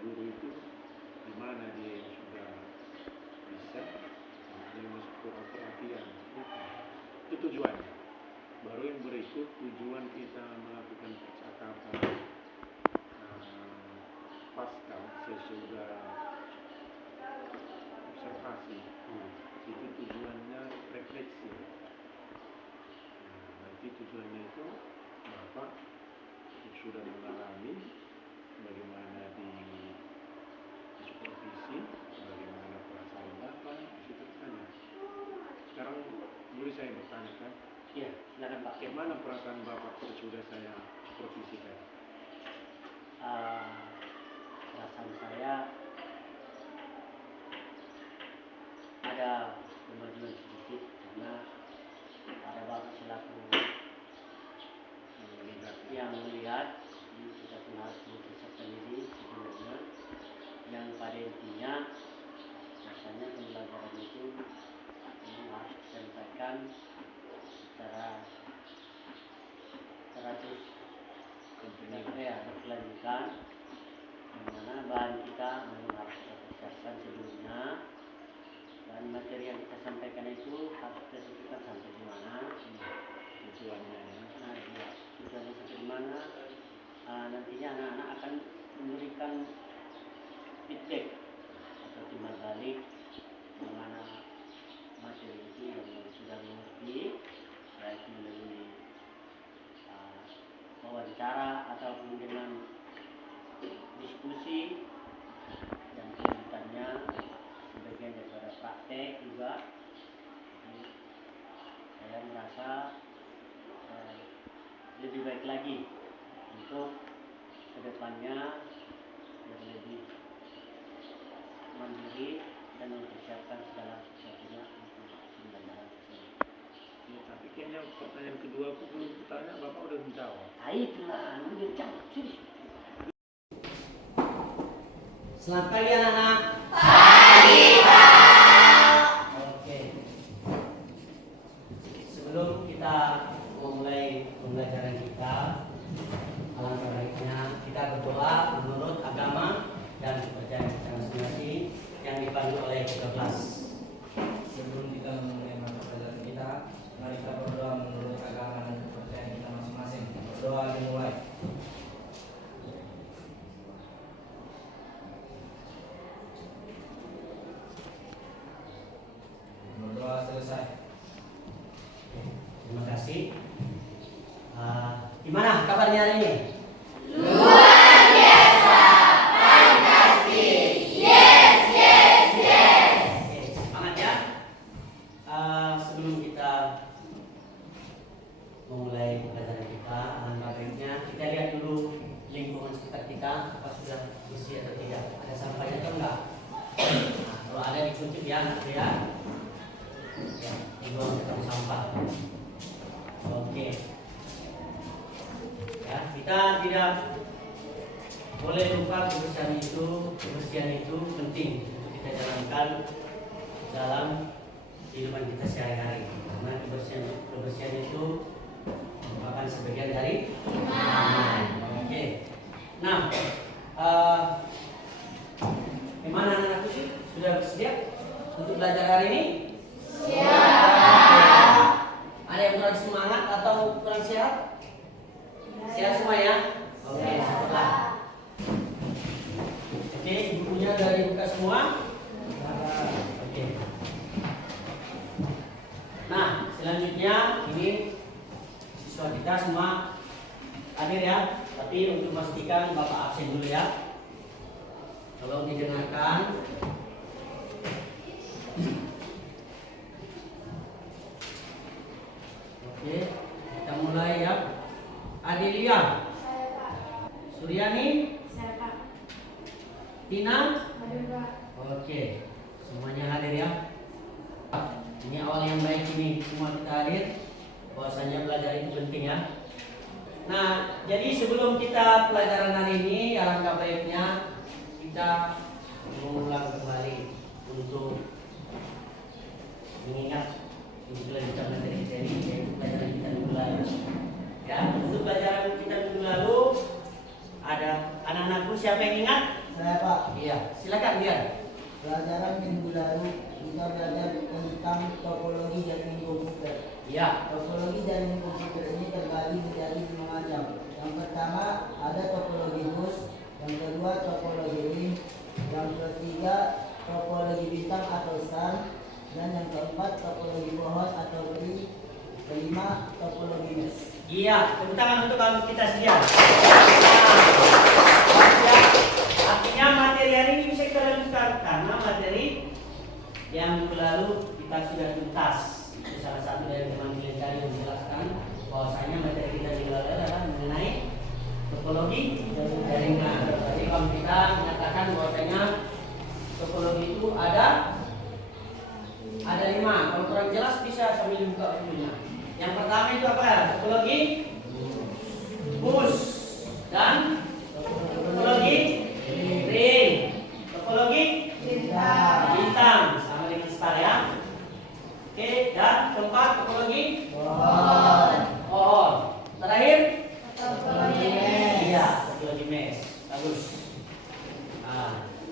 guru itu di mana dia sudah bisa, dia masuk ke perhatian. Itu tujuannya. Baru yang berikut tujuan kita melakukan percakapan pasca sesudah observasi. Itu tujuannya refleksi. Nanti tujuannya itu Bapak sudah mengalami bagaimana di supervisi, bagaimana perasaan Bapak, itu bertanya. Sekarang boleh saya bertanya kan? Iya, silakan Pak. Bagaimana perasaan Bapak sesudah saya supervisikan? Perasaan saya ada kemajuan sedikit karena ada Bapak selaku yang melihat kita pun harus mempersiapkan diri sebenarnya, yang pada intinya rasanya pembelajaran itu harus disampaikan secara terus berkelanjutan, di mana bahan kita memang harus kita persiapkan sebelumnya dan materi yang kita sampaikan itu harus kita tentukan sampai di mana tujuannya. Tujuannya sampai di mana, nantinya anak-anak akan memberikan feedback atau timbal balik bagaimana materi itu yang sudah mengerti, baik melalui wawancara ataupun dengan diskusi, dan kelanjutannya sebagian daripada praktek juga. Jadi, saya merasa lebih baik lagi untuk kedepannya lebih mandiri dan mempersiapkan segala sesuatunya untuk pembelajaran tersebut. Ya, tapi kayaknya pertanyaan kedua aku belum bertanya, Bapak udah menjawab. Itulah, udah jawab. Selamat pagi anak-anak. Pagi, Pak. Oke. Sebelum kita memulai pembelajaran kita, alangkah baiknya kita berdoa menurut agama dan kepercayaan kita masing-masing yang dipandu oleh ketua kelas. Sebelum kita memulai mata pelajaran kita, mari kita berdoa menurut agama dan kepercayaan kita masing-masing. Berdoa dimulai. Berdoa selesai. Terima kasih. Gimana kabarnya hari ini? Luar biasa, fantastis. Yes, yes, yes. Oke, semangat ya. Sebelum kita memulai pelajaran kita, alangkah baiknya kita lihat dulu lingkungan sekitar kita, apa sudah bersih atau tidak, ada sampahnya atau enggak. Nah, kalau ada dikunci ya, nanti ya, dibuang ke tempat sampah. Oke. Ya, kita tidak boleh lupa kebersihan itu penting untuk kita jalankan dalam kehidupan kita sehari-hari. Karena kebersihan itu merupakan sebagian dari iman. Oke. Nah, gimana anak-anakku sih? Sudah bersedia untuk belajar hari ini? Siap. Ada yang kurang semangat atau kurang sehat? Sehat semua ya? Oke, syukurlah. Oke, bukunya sudah dibuka semua? Oke. Nah, selanjutnya ini siswa kita semua hadir ya. Tapi untuk memastikan Bapak absen dulu ya. Tolong didengarkan. Oke, kita mulai ya. Adelia, Suryani, Tina. Oke, semuanya hadir ya. Ini awal yang baik ini, semua kita hadir. Bahwasanya belajar itu penting ya. Nah, jadi sebelum kita pelajaran hari ini, alangkah baiknya kita mengulang kembali untuk mengingat untuk kelanjutan materi kita ini, yaitu pelajaran kita minggu lalu. Ya, untuk pelajaran kita minggu lalu ada anak-anakku siapa yang ingat? Saya Pak. Iya, silakan Dian. Pelajaran minggu lalu kita belajar tentang topologi jaringan komputer. Iya. Topologi jaringan komputer ini terbagi menjadi 5 macam. Yang pertama ada topologi bus, yang kedua topologi ring, yang ketiga topologi bintang atau star, dan yang keempat topologi pohon atau beri, kelima topologi mesh. Iya, tepuk tangan untuk kamu kita sekian. Artinya materi hari ini bisa kita lanjutkan karena materi yang minggu lalu kita sudah tuntas. Itu salah satu dari teman kita tadi menjelaskan bahwasanya materi kita minggu lalu adalah mengenai topologi jaringan. Jadi kalau kita menyatakan bahwasanya topologi itu ada 5. Kalau kurang jelas bisa sambil buka bukunya. Yang pertama itu apa ya? Topologi bus dan topologi ring, topologi bintang sama dengan star ya. Oke, dan keempat topologi pohon. Terakhir Topologi mesh. iya, topologi mesh. Bagus.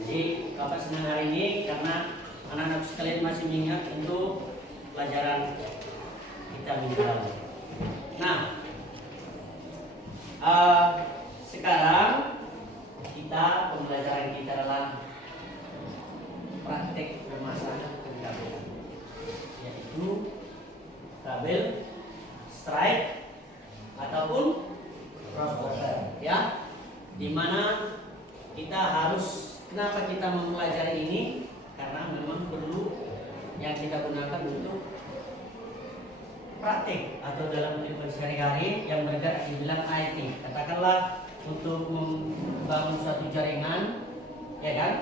Jadi Bapak senang hari ini karena anak-anak sekalian masih mengingat untuk pelajaran kita minggu lalu. Nah, sekarang kita pembelajaran kita adalah praktek pemasangan penkabelan, yaitu kabel strike ataupun crossover, ya. Dimana kita harus, kenapa kita mempelajari ini? Karena memang perlu yang kita gunakan untuk praktik atau dalam kehidupan sehari-hari yang bergerak di bidang IT. Katakanlah untuk membangun suatu jaringan, ya kan?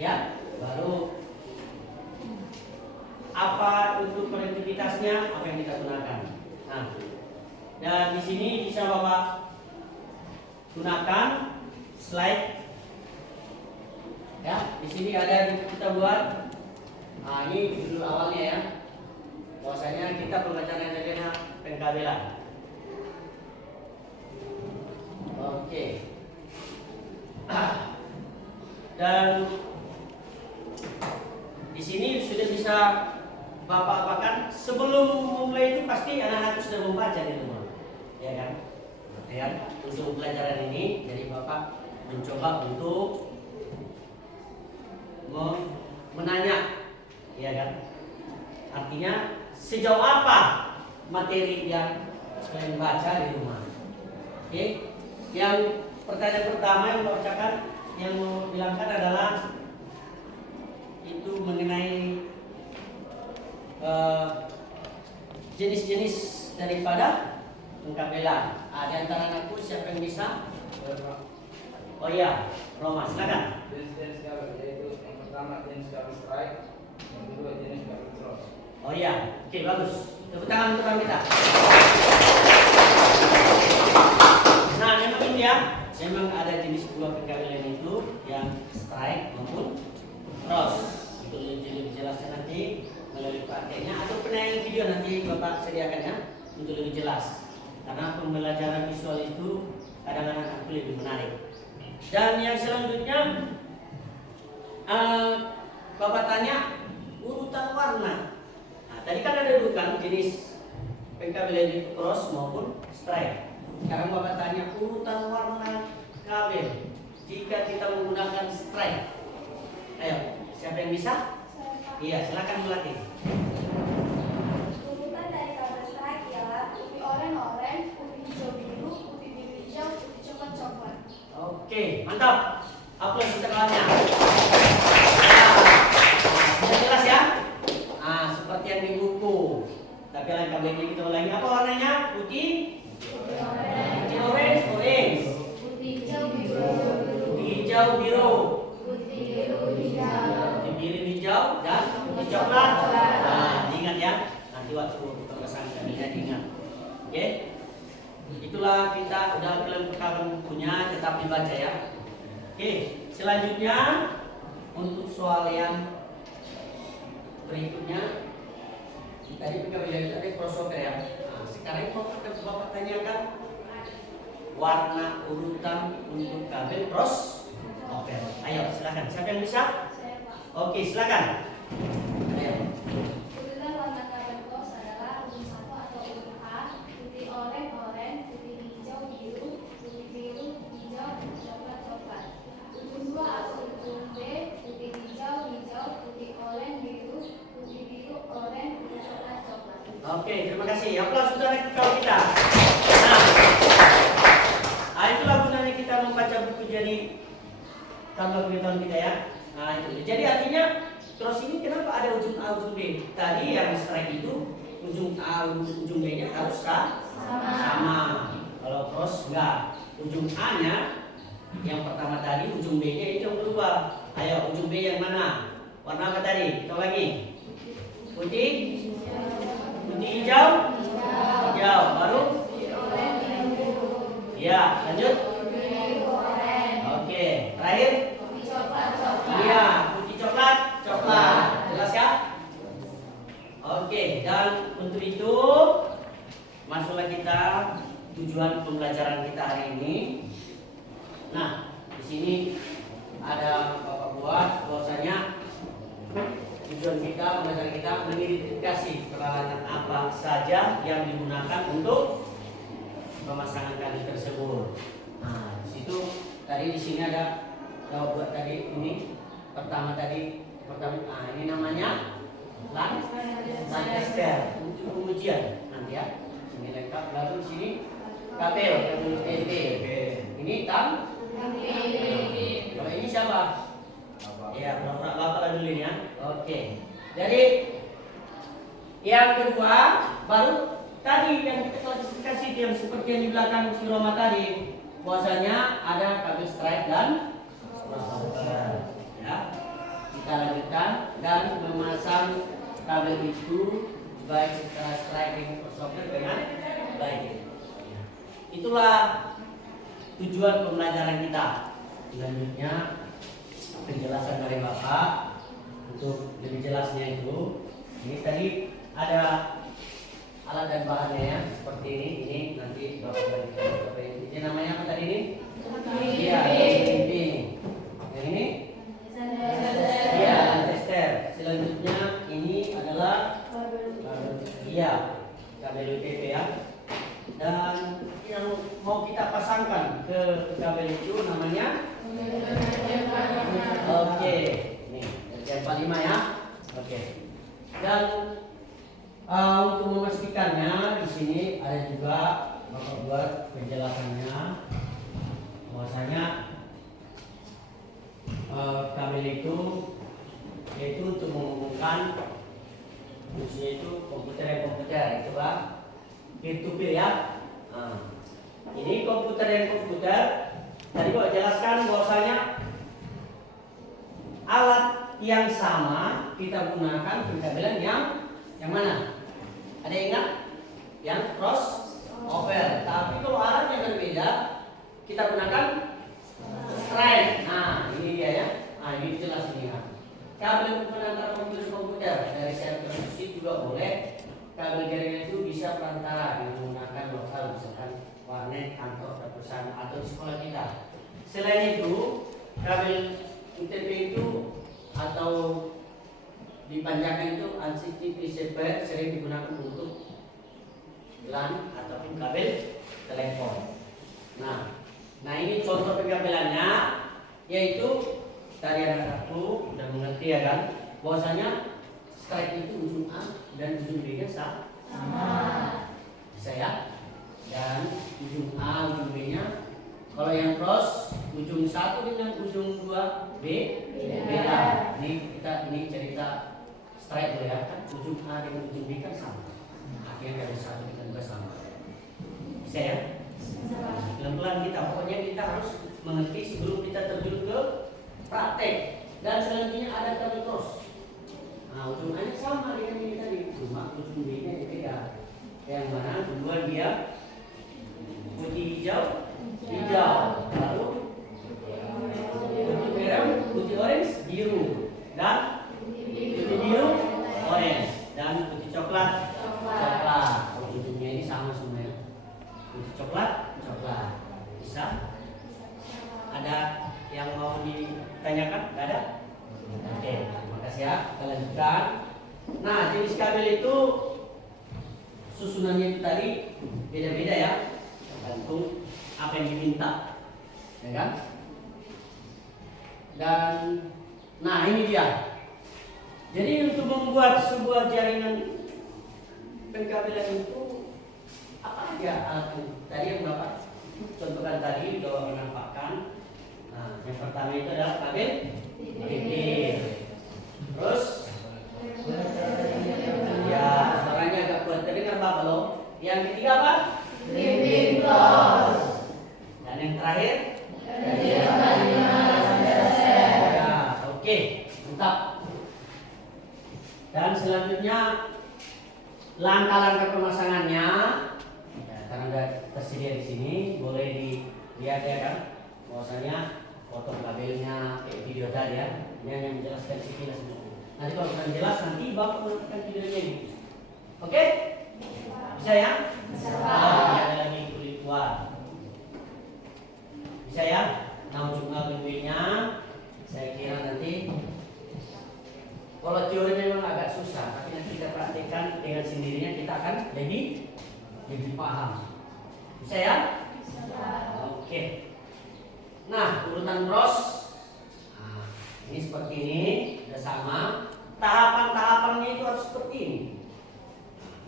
Ya, baru apa untuk konektivitasnya, apa yang kita gunakan. Nah, dan di sini bisa Bapak gunakan slide. Ya, di sini ada kita buat. Nah, ini dulu awalnya ya. Bahwasanya kita pembelajaran jaringan pengkabelan. Oke. Dan di sini sudah bisa Bapak apakan sebelum memulai itu pasti anak-anak sudah membaca di rumah, ya kan? Ya, untuk pelajaran ini, jadi Bapak mencoba untuk menanya, ya kan? Artinya sejauh apa materi yang kalian baca di rumah? Oke? Yang pertanyaan pertama yang mau bacakan, yang mau bilangkan adalah itu mengenai jenis-jenis daripada pengkabelan. Di antara anakku siapa yang bisa? Oh iya, Roma, silakan. Jenis-jenis kabel yaitu yang pertama jenis kabel strike, yang kedua jenis kabel cross. Oh iya, oke, bagus. Tepuk tangan untuk kita. Nah, memang ini ya, memang ada jenis dua pengkabelan itu, yang strike maupun cross. Untuk lebih jelasnya nanti melalui prakteknya atau penayangan video nanti Bapak sediakan ya untuk lebih jelas. Karena pembelajaran visual itu kadang-kadang lebih menarik. Dan yang selanjutnya Bapak tanya urutan warna. Nah, tadi kan ada dua kan jenis pengkabelan itu cross maupun strike. Sekarang Bapak tanya urutan warna kabel jika kita menggunakan strike. Ayo, siapa yang bisa? Iya, silakan melatih. Urutan dari kabel strike ialah putih oranye, putih hijau biru, putih biru hijau, putih coklat. Oke, mantap. Aplaus untuk kawannya. Sudah jelas ya? Seperti yang di buku. Tapi lain kabelnya kita ulangi. Apa warnanya? Putih, putih orange, Putih hijau biru, putih hijau biru, putih biru hijau, putih biru hijau, dan putih coklat. Nah, ingat ya. Nanti waktu pembahasan kabelnya diingat. Oke? Itulah kita udah kelengkapan bukunya, tetap dibaca ya. Oke, selanjutnya untuk soal yang berikutnya, tadi pengkabelan itu ada crossover ya. Nah, sekarang Bapak tanyakan warna urutan untuk kabel crossover. Open. Ayo silakan. Siapa yang bisa? Saya Pak. Oke, silakan. Ayo. Kebetulan warna kabel box adalah ujung satu atau ujung A, putih oranye, putih hijau, biru, putih biru, hijau, coklat, coklat. Ujung dua atau ujung B, putih hijau, putih oranye, biru, putih biru, oranye, putih coklat, coklat. Oke, terima kasih. Aplaus untuk kawan kita. Nah, itulah gunanya kita membaca buku jadi tambah pengetahuan kita ya. Nah, itu. Jadi artinya terus ini kenapa ada ujung A, ujung B? Tadi yang strike itu ujung A, ujung B-nya harus sama. Kalau cross enggak. Ujung A-nya yang pertama tadi, ujung B-nya itu yang berubah. Ayo, ujung B yang mana? Warna apa tadi? Kita lagi. Putih? Putih hijau? Hijau. Baru? Ya, lanjut. Oke, terakhir? Iya, putih coklat, coklat. Jelas ya? Oke, dan untuk itu masuklah kita tujuan pembelajaran kita hari ini. Nah, di sini ada Bapak buat bahwasanya tujuan kita pembelajaran kita mengidentifikasi peralatan apa saja yang digunakan untuk pemasangan kabel tersebut. Nah, di situ tadi di sini ada buat tadi ini pertama ini namanya lan tester untuk pengujian nanti ya. Ini lengkap. Lalu di sini kabel TP. Ini tam. Kalau ini siapa? Ya, bapak dulu ini ya. Oke. Jadi yang kedua baru tadi yang kita klasifikasi yang seperti yang di belakang si Roma tadi, bahwasanya ada kabel strike dan crossover. Ya, kita lanjutkan dan memasang kabel itu baik secara strike dan crossover dengan baik. Itulah tujuan pembelajaran kita. Selanjutnya penjelasan dari Bapak untuk lebih jelasnya itu. Ini tadi ada alat dan bahannya ya, seperti ini nanti Bapak berikan. Ini namanya apa tadi ini? Iya, ini. Yang ini? Iya, tester. Selanjutnya ini adalah kabel UTP ya. Dan yang mau kita pasangkan ke kabel itu namanya oke, ini RJ45 ya. Oke. Dan untuk memastikannya di sini ada juga Bapak buat penjelasannya bahwasanya kabel itu yaitu untuk menghubungkan fungsinya itu komputer itu Pak peer to peer ya. Nah, ini komputer tadi Bapak jelaskan bahwasanya alat yang sama kita gunakan pencabelan yang mana? Ada yang ingat? Yang cross over. Tapi kalau alat yang berbeda kita gunakan strike. Nah, ini dia ya. Nah, ini jelas ini ya. Kabel penantara komputer dari server musik juga boleh. Kabel jaringan itu bisa perantara yang menggunakan lokal, misalkan warnet, kantor, perusahaan atau di sekolah kita. Selain itu, kabel UTP itu atau dipanjangkan itu unsighted receiver sering digunakan untuk LAN ataupun kabel telepon. Nah ini contoh pengabelannya, yaitu tadi anak-anakku udah mengerti ya kan, bahwasanya strike itu ujung A dan ujung B nya sama. Bisa ya? Dan ujung A, ujung B nya kalau yang cross ujung 1 dengan ujung 2 B beda. Ini cerita strike dulu ya kan, ujung A dengan ujung B kan sama. Akhirnya dari 1 dengan 2 sama. Bisa ya? Pelan-pelan kita, pokoknya kita harus mengerti sebelum kita terjun ke praktek. Dan selanjutnya ada kabel cross. Nah, ujung A nya sama dengan ini tadi, cuma ujung B nya beda. Yang mana kedua dia putih hijau, lalu putih merah, putih orange, biru, dan putih biru, orange, dan putih coklat. Ujungnya ini sama semuanya. Putih coklat. Bisa? Ada yang mau di ditanyakan? Nggak ada? Oke, terima kasih ya. Kita lanjutkan. Nah, jenis kabel itu susunannya itu tadi beda-beda ya, tergantung apa yang diminta, ya kan? Dan nah ini dia. Jadi untuk membuat sebuah jaringan pengkabelan itu apa aja alat tadi yang Bapak contohkan tadi bahwa menampakkan. Nah, yang pertama itu adalah kabel bibir. Terus ya suaranya agak kuat terdengar Bapak loh. Yang ketiga apa? Bimbing close. Dan yang terakhir? Ya, oke, mantap. Dan selanjutnya langkah-langkah pemasangannya, ya, karena sudah tersedia di sini, boleh dilihat ya kan, bahwasanya foto kabelnya, video tadi ya, ini hanya menjelaskan sekilas semua. Nanti kalau sudah jelas nanti Bapak menonton videonya ini, oke? Bisa ya? Bisa. Ada lagi kulit luar, bisa ya? Nah untuk ngambilnya, saya kira nanti. Kalau teori memang agak susah, tapi nanti kita praktekkan dengan sendirinya kita akan lebih paham. Bisa ya? Bisa. Oke. Nah, urutan bros. Nah, ini seperti ini, sudah sama. Tahapan-tahapannya itu harus seperti ini.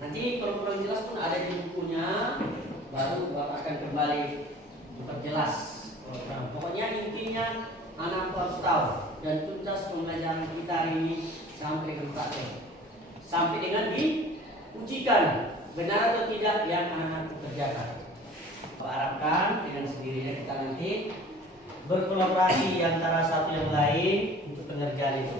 Nanti kalau kurang jelas pun ada di bukunya, baru Bapak akan kembali memperjelas. Pokoknya intinya anak harus tahu dan tuntas pembelajaran kita hari ini sampai ke praktek, sampai dengan diujikan benar atau tidak yang anak-anak kerjakan. Harapkan dengan sendirinya kita nanti berkolaborasi antara satu yang lain untuk pengerjaan itu.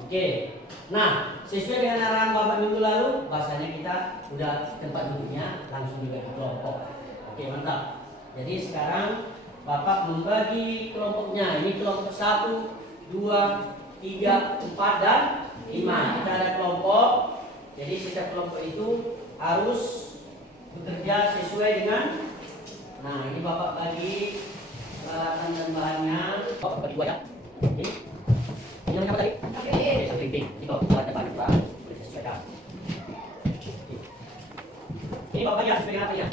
Oke, nah sesuai dengan arahan Bapak minggu lalu, bahasanya kita udah tempat duduknya langsung juga kelompok. Oke, mantap. Jadi sekarang Bapak membagi kelompoknya. Ini kelompok 1, 2, 3, 4, dan 5. Kita ada kelompok. Jadi setiap kelompok itu harus bekerja sesuai dengan. Nah, ini Bapak bagi peralatan dan bahannya. Bapak bagi 2 ya. Oke. Ini namanya apa tadi? Samping. Itu alat dan bahan Pak. Boleh disesuaikan. Ini Bapak bagi ya sesuai dengan apanya.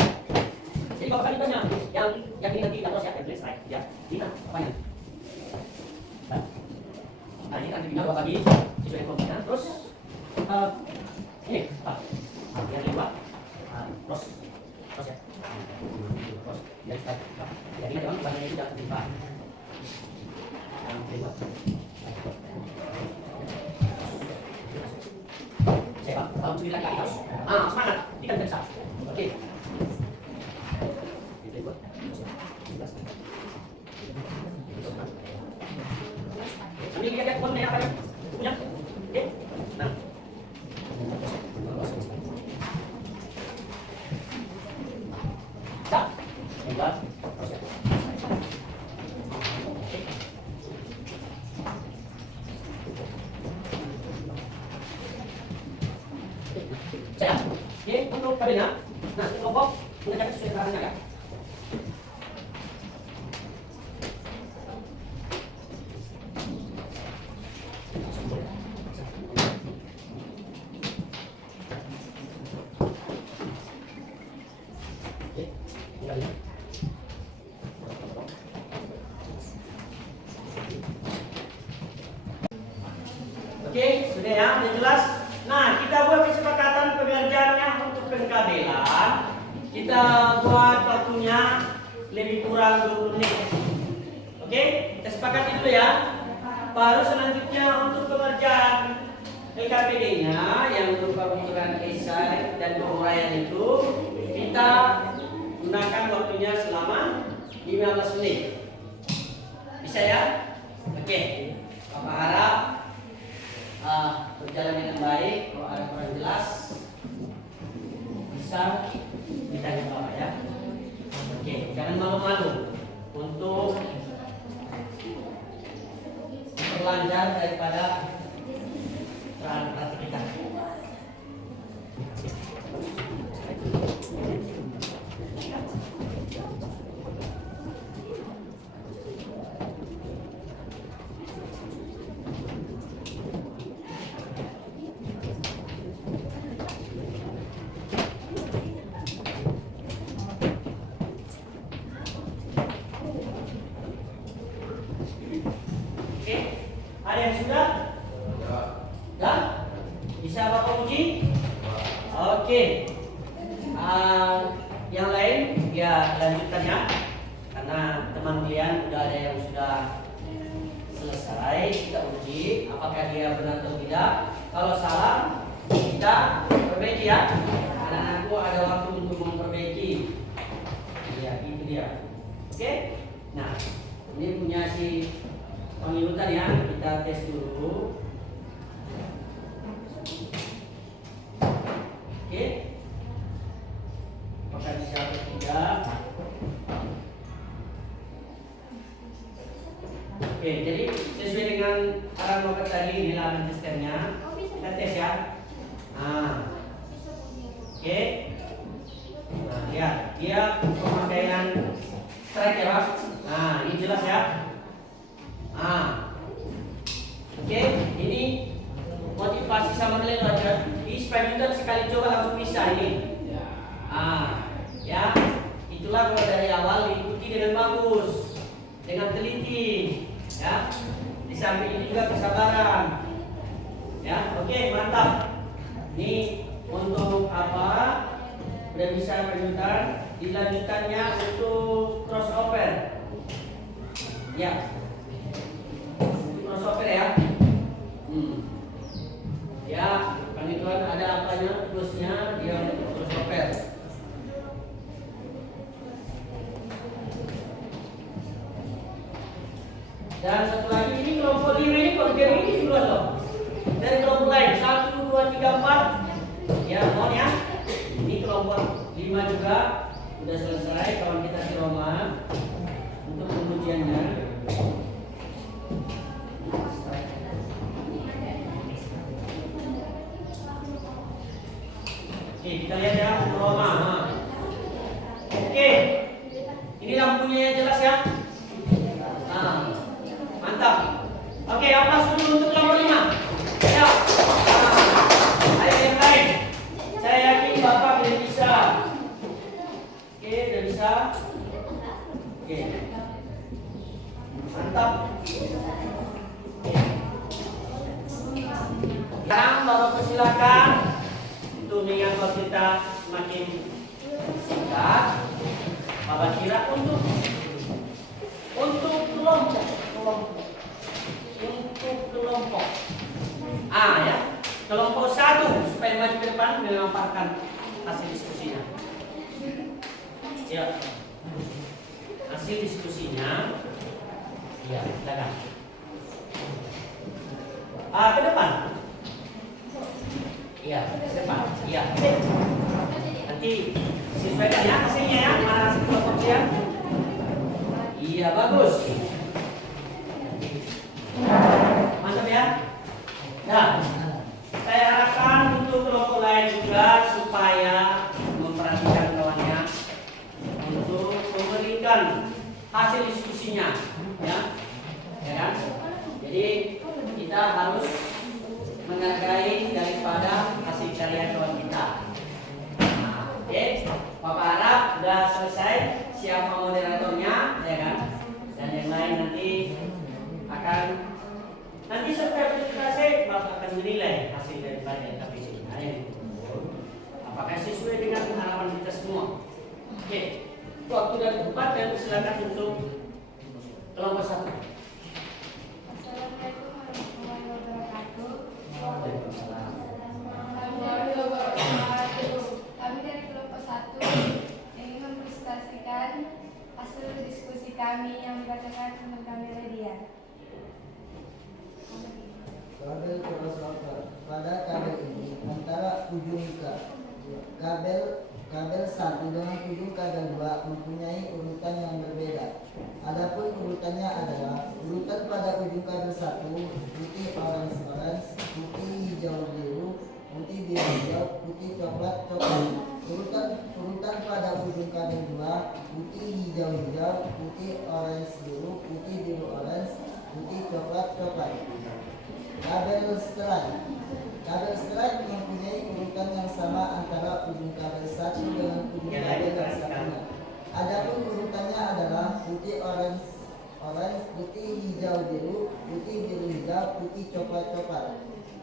Jadi Bapak bagi banyak yang ini nanti kita terus ya, yang slide ya. Ini apanya? Nah, ini kan juga Bapak bagi sesuai kelompoknya. Terus ini Pak. Yang kedua terus ya. Terus ya slide. Jadi memang bahannya itu tidak tertimpa. Yang kedua. Saya Pak, kalau 9 kali harus. Semangat, ikan besar. Oke. Sambil lihat ya, apa ya? Punya? Oke. Nah. Cak. Hebat. Saya. Oke, untuk kabelnya. Nah, kelompok mengerjakan sesuai arahannya ya. Oke, sudah ya, sudah jelas. Nah, kita buat kesepakatan pengerjaannya untuk pengkabelan. Kita buat waktunya lebih kurang 20 menit. Oke, kita sepakati dulu ya. Baru selanjutnya untuk pengerjaan PKPD-nya yang berupa pembentukan esai dan penguraian itu kita gunakan waktunya selama 15 menit. Bisa ya? Oke, Bapak harap berjalan dengan baik. Kalau ada kurang jelas bisa ditanya Bapak ya. Oke, jangan malu-malu untuk berlanjar daripada transaksi kita. yang sudah? Dah? Bisa Bapak uji? Oke. Yang lain ya lanjutannya, karena teman kalian udah ada yang sudah selesai, kita uji apakah dia benar atau tidak. Kalau salah kita perbaiki ya. Anak-anakku ada waktu untuk memperbaiki. Ya itu dia. Oke. Nah ini punya si pengilutan ya, kita tes dulu. Oke. Apakah bisa atau tidak? Oke, jadi sesuai dengan arahan Bapak tadi, inilah alat testernya. Kita tes ya. Nah, oke. Nah, lihat dia pemakaian strike ya Pak. Nah, ini jelas ya. Nah, oke, ini motivasi sama kalian aja. Di sepanjang sekali coba langsung bisa ini. Ya, itulah kalau dari awal diikuti dengan bagus, dengan teliti, ya. Di samping ini juga kesabaran, ya. Oke, mantap. Ini untuk apa? Udah bisa penjutan. Dilanjutannya untuk crossover, ya. Crossover ya. Ya, penghitungan ada apanya plusnya dia untuk crossover. Dan satu lagi ini kelompok 5 ini pengertian ini duluan loh. Dari kelompok lain 1, 2, 3, 4. Ya, mohon ya. Ini kelompok 5 juga sudah selesai kawan kita si Roma untuk pengujiannya. Oke, kita lihat ya Roma. Oke. Ini lampunya yang jelas ya. Nah. Mantap. Oke, aplaus dulu untuk kelompok 5. Ya. Ayo yang lain. Saya yakin Bapak sudah bisa. Oke, sudah bisa. Oke. Mantap. Sekarang Bapak persilakan untuk mengingat kita semakin singkat. Bapak kira untuk kelompok. Untuk kelompok ya, kelompok 1 supaya maju ke depan memaparkan hasil diskusinya. Ya, hasil diskusinya. Ya, silakan. Ke depan. Iya, ke depan. Iya. Nanti sesuaikan ya hasilnya ya, mana hasil kelompoknya. Iya, bagus. Mantap ya. Nah, saya harapkan untuk kelompok lain juga supaya memperhatikan kawannya untuk memberikan hasil diskusinya, ya kan? Jadi kita harus menghargai daripada hasil karya kawan kita. Nah, oke, Bapak harap sudah selesai siapa moderatornya, ya kan? Dan yang lain nanti akan setelah presentasi Bapak akan menilai hasil daripada KPC. Apakah sesuai dengan harapan kita semua? Oke, waktu dan tempat dan silakan untuk kelompok 1. Assalamualaikum warahmatullahi wabarakatuh. Waalaikumsalam. Kami dari kelompok 1 ingin mempresentasikan hasil diskusi kami yang dibacakan teman kami Lydia. Kabel crossover. Pada kabel ini antara ujung kabel 1 dengan ujung kabel 2 mempunyai urutan yang berbeda. Adapun urutannya adalah urutan pada ujung kabel 1 putih orange, putih hijau biru, putih biru hijau, putih coklat coklat. Urutan pada ujung kabel 2 putih hijau hijau, putih orange biru, putih biru orange, putih coklat coklat. Kabel strike mempunyai urutan yang sama antara ujung kabel 1 dengan ujung kabel yang satunya. Adapun urutannya adalah putih orange orange, putih, hijau, biru, putih, biru, hijau, putih, coklat, coklat.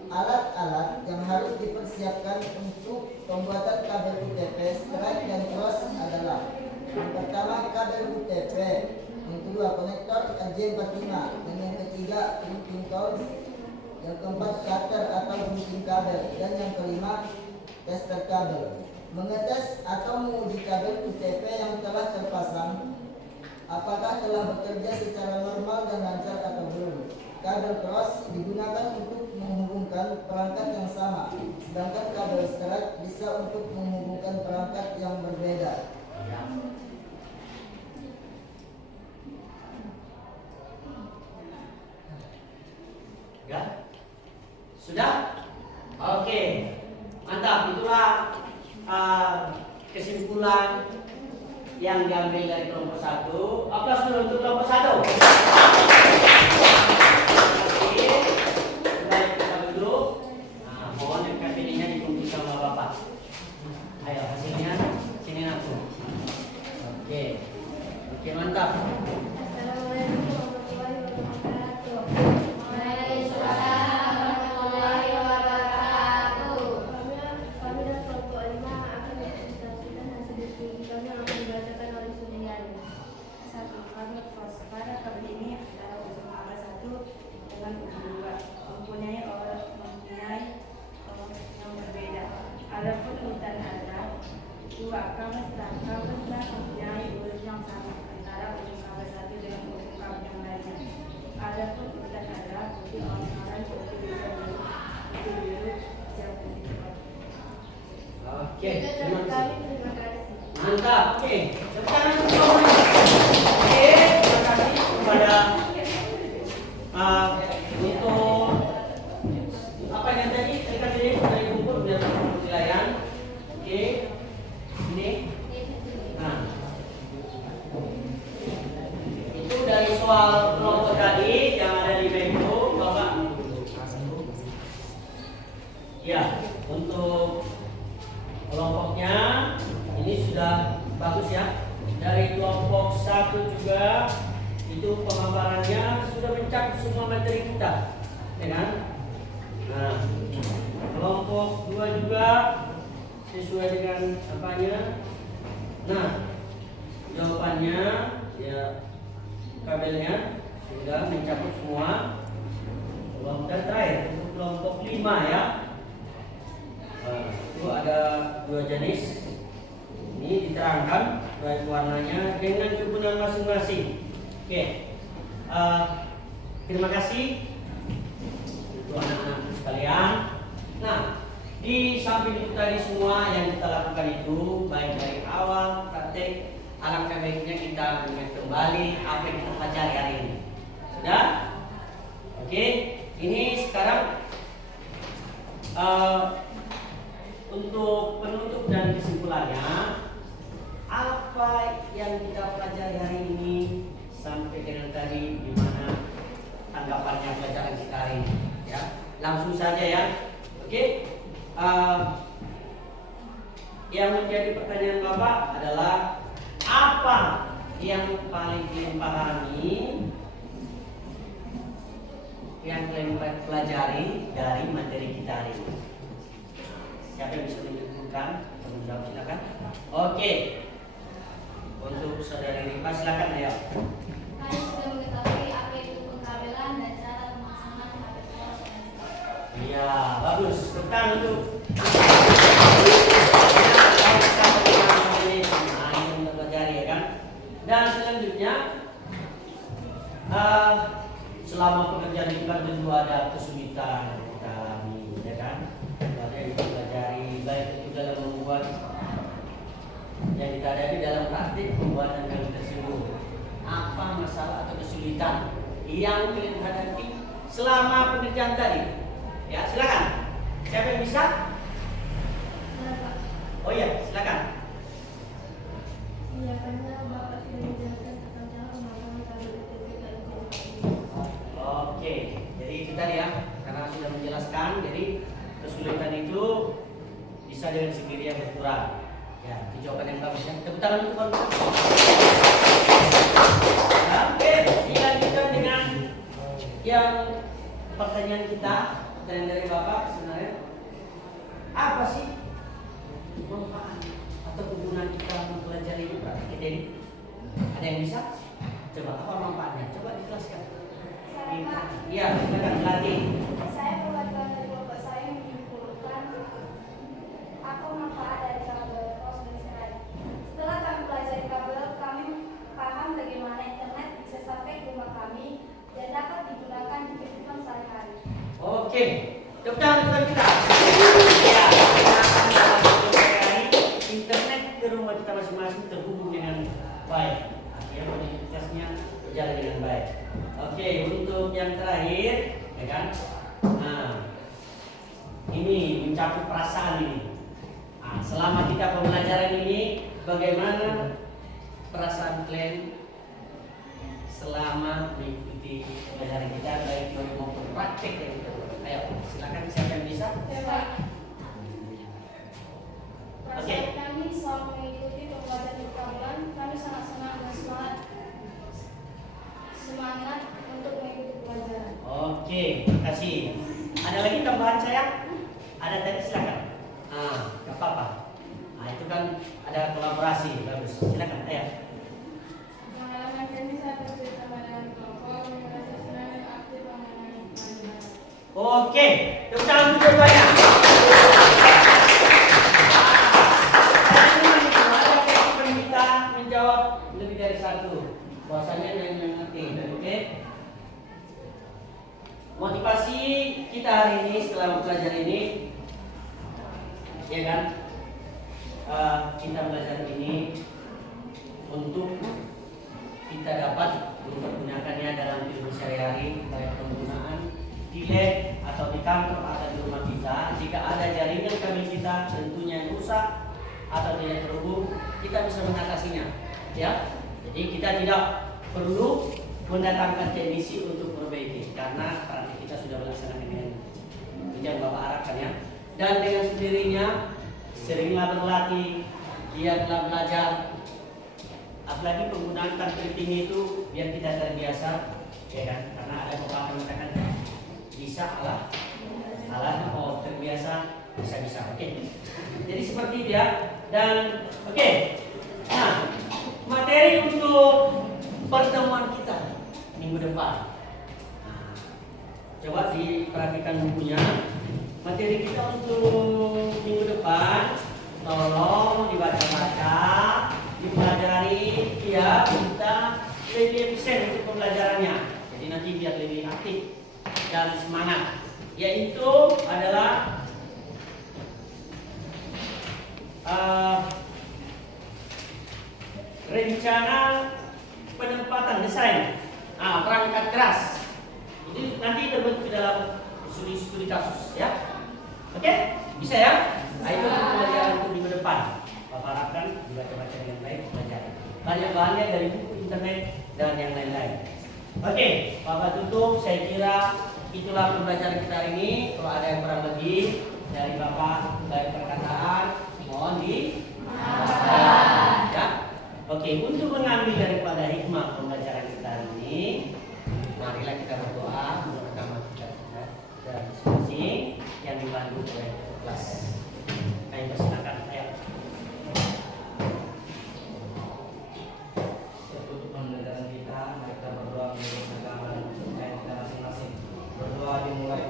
Alat-alat yang harus dipersiapkan untuk pembuatan kabel UTP, strike, dan cross adalah: yang pertama kabel UTP, yang kedua konektor RJ45, dan yang ketiga routing coils, yang keempat cutter atau routing kabel, dan yang kelima tester kabel. Mengetes atau menguji kabel UTP yang telah terpasang, apakah telah bekerja secara normal dan lancar atau belum. Kabel cross digunakan untuk menghubungkan perangkat yang sama, sedangkan kabel strike bisa untuk menghubungkan perangkat yang berbeda. Ya? Sudah? Oke. Mantap, itulah kesimpulan yang diambil dari kelompok 1. Aplaus dulu untuk kelompok 1. Kembali kita duduk. Nah, mohon MKPD-nya dikumpul sama Bapak. Ayo hasilnya sini langsung. Oke. Oke, mantap. Assalamualaikum warahmatullahi wabarakatuh. Waalaikumsalam warahmatullahi wabarakatuh. Kami dan kelompok 5 akan mempresentasikan hasil diskusi kami yang akan dibacakan oleh Suryani. 1. Kabel cross. Pada kabel ini antara ujung kabel 1 dengan ujung 2 mempunyai yang berbeda. Adapun urutan adalah 2. Kabel strap mempunyai urut yang sama antara ujung kabel 1 dengan ujung kabel yang lainnya. Adapun urutan adalah putih, orange, putih, hijau, biru, hijau, putih, coklat. Oke, Itu dari terima kami. kasih. Terima kasih. Mantap. Oke, tepuk tangan untuk semuanya. Oke, terima kasih kepada untuk apa yang tadi dari buku dan penilaian. Oke, ini. Nah, itu dari soal kelompok tadi yang ada di buku, Bapak. Ya, untuk kelompoknya ini sudah bagus ya. Dari kelompok 1 juga itu pemaparannya sudah mencakup semua materi kita, ya kan? Nah, kelompok 2 juga sesuai dengan apanya. Nah, jawabannya ya kabelnya sudah mencakup semua. Dan terakhir untuk kelompok 5 ya. Itu ada 2 jenis. Ini diterangkan baik warnanya dengan kegunaan masing-masing. Oke, terima kasih untuk anak-anak sekalian. Nah, di samping itu tadi semua yang kita lakukan itu baik dari awal praktek, alangkah baiknya kita mengingat kembali apa yang kita pelajari hari ini. Sudah? Oke, ini sekarang untuk penutup dan kesimpulannya, apa yang kita pelajari hari ini sampai dengan tadi, di mana tanggapannya pelajaran kita hari ini? Ya, langsung saja ya. Oke, yang menjadi pertanyaan Bapak adalah apa yang paling kalian pahami, yang kalian pelajari dari materi kita hari ini? Siapa yang bisa menyebutkan? Menjawab silakan. Oke. Untuk saudari Rifa silakan ya. Kalian sudah mengetahui apa itu pengkabelan dan cara memasangkan kabel cross dan strap. Iya, bagus. Tekan untuk. Nah, ini untuk pelajari ya kan. Dan selanjutnya, selama pekerjaan itu kan tentu ada kesulitan kita alami, ya kan. Ada yang kita pelajari baik itu dalam membuat yang kita hadapi dalam praktik pembuatan kabel tersebut. Apa masalah atau kesulitan yang kalian hadapi selama pekerjaan tadi? Ya, silakan. Siapa yang bisa? Oh iya, silakan. Iya, karena Bapak sudah menjelaskan tentang cara pemasangan kabel UTP ke IC. Oke, jadi itu tadi ya. Karena sudah menjelaskan, jadi kesulitan itu bisa dengan sendirinya berkurang. Ya, itu jawaban yang bagus ya. Tepuk tangan untuk kawan-kawan. Oke, silakan. pertanyaan kita, pertanyaan dari Bapak sebenarnya apa sih manfaat atau kegunaan kita mempelajari ini praktik kita ini? Ada yang bisa? Coba apa manfaatnya? Coba dijelaskan. Saya Pak, Iya, silakan latih. saya perwakilan dari Bapak saya menyimpulkan apa manfaat dari kabel pos listrik. Setelah kami pelajari kabel, kami paham bagaimana internet bisa sampai ke rumah kami dan dapat digunakan di kehidupan sehari-hari. Oke, tepuk tangan untuk kita. Ya, kita akan dalam sehari-hari internet ke rumah kita masing-masing terhubung dengan baik. Artinya konektivitasnya berjalan dengan baik. Oke, untuk yang terakhir, ya kan? Nah, ini mencakup perasaan ini. Nah, selama kita pembelajaran ini, bagaimana perasaan kalian selama mengikuti pembelajaran kita baik teori maupun praktek yang kita buat? Ayo, silakan siapa yang bisa? Ya Pak, Oke. perasaan kami selama mengikuti pembelajaran perkabelan, kami sangat senang dan semangat untuk mengikuti pelajaran. Oke, terima kasih. Ada lagi tambahan saya? Ada tadi silakan. Gak apa-apa. Nah, itu kan ada kolaborasi, bagus. Silakan, ayo. Pengalaman kami saat bercerita dengan kelompok, merasa senang dan aktif mengenai pelajaran. Oke, tepuk tangan untuk dua-duanya. Ada kewajiban kita menjawab lebih dari satu. Bahwasanya yang mengerti, oke? Motivasi kita hari ini setelah belajar ini, ya kan? Kita belajar ini untuk kita dapat mempergunakannya dalam kehidupan sehari-hari, baik penggunaan di lab atau di kantor atau di rumah kita. Jika ada jaringan kabel kita tentunya yang rusak atau tidak terhubung, kita bisa mengatasinya, ya. Jadi kita tidak perlu mendatangkan teknisi untuk memperbaiki karena praktik kita sudah melaksanakan dengan yang Bapak harapkan, ya. Dan dengan sendirinya seringlah berlatih, giatlah belajar. Apalagi penggunaan tripling itu biar kita terbiasa, ya kan? Karena ada pepatah mengatakan bisa alah oh terbiasa bisa. Oke. Jadi seperti itu, ya. Dan oke. Nah, materi untuk pertemuan kita minggu depan. Nah, coba diperhatikan bukunya. Materi kita untuk minggu depan tolong dibaca-baca, dipelajari, ya, kita lebih efisien untuk pembelajarannya. Jadi nanti biar lebih aktif dan semangat. Yaitu adalah rencana penempatan desain perangkat keras. Ini nanti terbentuk di dalam studi kasus, ya. Oke, bisa ya? Nah, itu pembelajaran untuk minggu depan. Bapak harapkan dibaca-baca dengan baik, belajar. Banyak bahannya dari buku internet dan yang lain-lain. Oke, Bapak tutup. Saya kira itulah pembelajaran kita hari ini. Kalau ada yang kurang lebih dari Bapak dari perkataan, mohon dimaafkan. Ya. Oke, untuk mengambil daripada hikmah pembelajaran kita hari ini, marilah kita berdoa menurut agama kita dan masing-masing yang dibantu oleh kelas. Kami persilakan, ayo. Untuk pembelajaran kita, mari kita berdoa menurut agama dan kepercayaan kita masing-masing. Berdoa dimulai.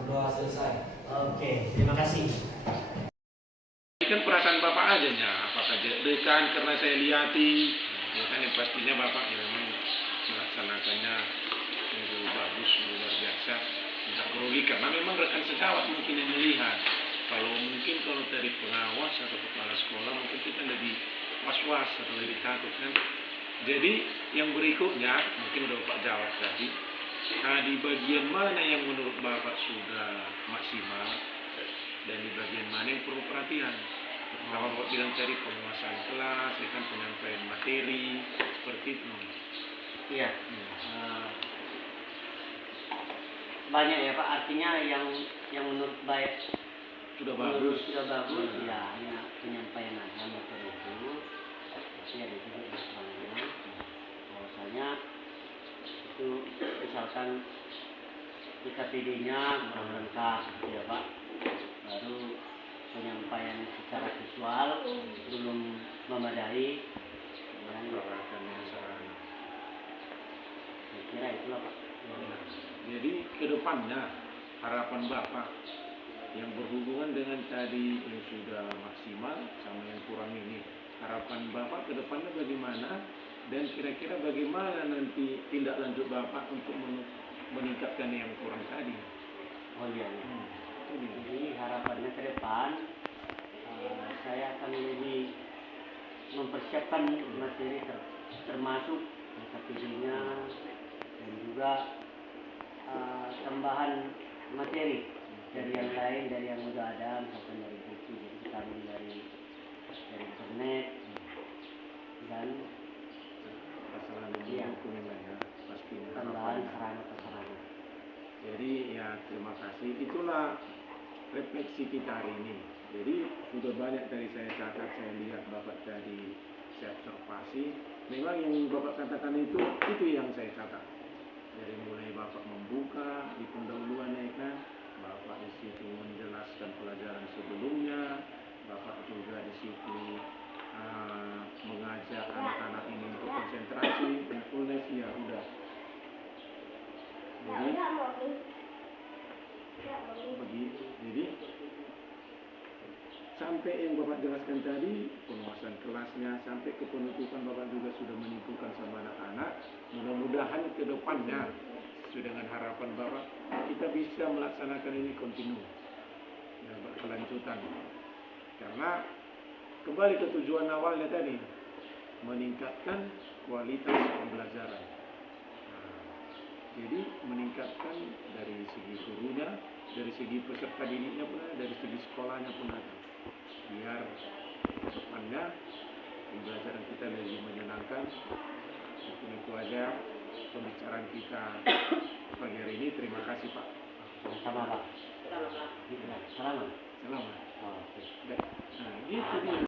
Berdoa selesai. Oke, terima kasih. Ini kan perasaan Bapak aja nya, apakah dekan karena saya lihati, ya kan yang pastinya Bapak ya memang melaksanakannya sungguh bagus, luar biasa, tidak grogi karena memang rekan sejawat mungkin yang melihat. Kalau dari pengawas atau kepala sekolah mungkin kita lebih was-was atau lebih takut kan. Jadi yang berikutnya mungkin udah Bapak jawab tadi. Nah, di bagian mana yang menurut Bapak sudah maksimal dan di bagian mana yang perlu perhatian? Pertama Bapak bilang tadi penguasaan kelas, ya kan, penyampaian materi, seperti itu. Iya. Banyak ya Pak, artinya yang menurut baik Sudah bagus. ya, hanya penyampaian aja materi itu. Tapi ada juga keterangannya bahwasanya itu misalkan kita PD-nya kurang lengkap gitu ya Pak, baru penyampaian secara visual belum memadai, kemudian peralatan yang sarana. saya kira itulah Pak. Jadi ke depannya harapan Bapak yang berhubungan dengan tadi yang sudah maksimal sama yang kurang ini, harapan Bapak ke depannya bagaimana dan kira-kira bagaimana nanti tindak lanjut Bapak untuk meningkatkan yang kurang tadi? Oh iya, iya. Itu dia. Jadi harapannya ke depan saya akan lebih mempersiapkan materi termasuk KPD-nya dan juga tambahan materi dari yang lain, dari yang udah ada, misalkan dari buku, jadi kita ambil dari internet dan Masalah Iya. dokumennya pastinya tambahan harapannya. sarana-prasarana. Jadi ya terima kasih. Itulah refleksi kita hari ini. Jadi sudah banyak dari saya catat, saya lihat Bapak tadi saya observasi. Memang yang Bapak katakan itu yang saya catat. Dari mulai Bapak membuka di pendahuluan ya kan, Bapak di situ menjelaskan pelajaran sebelumnya, Bapak juga di situ mengajak anak-anak ini untuk konsentrasi, mindfulness, ya udah. Begitu. Jadi sampai yang Bapak jelaskan tadi, penguasaan kelasnya, sampai ke penutupan Bapak juga sudah menyimpulkan sama anak-anak. Mudah-mudahan ke depannya, sesuai dengan harapan Bapak, kita bisa melaksanakan ini kontinu dan berkelanjutan. Karena kembali ke tujuan awalnya tadi, meningkatkan kualitas pembelajaran. Jadi meningkatkan dari segi gurunya, dari segi peserta didiknya pun ada, dari segi sekolahnya pun ada. Biar depannya pembelajaran kita lebih menyenangkan. Mungkin itu aja pembicaraan kita pagi hari ini. Terima kasih Pak. Sama-sama Pak. Selamat. Selamat. Oh, oke. Nah, gitu dia.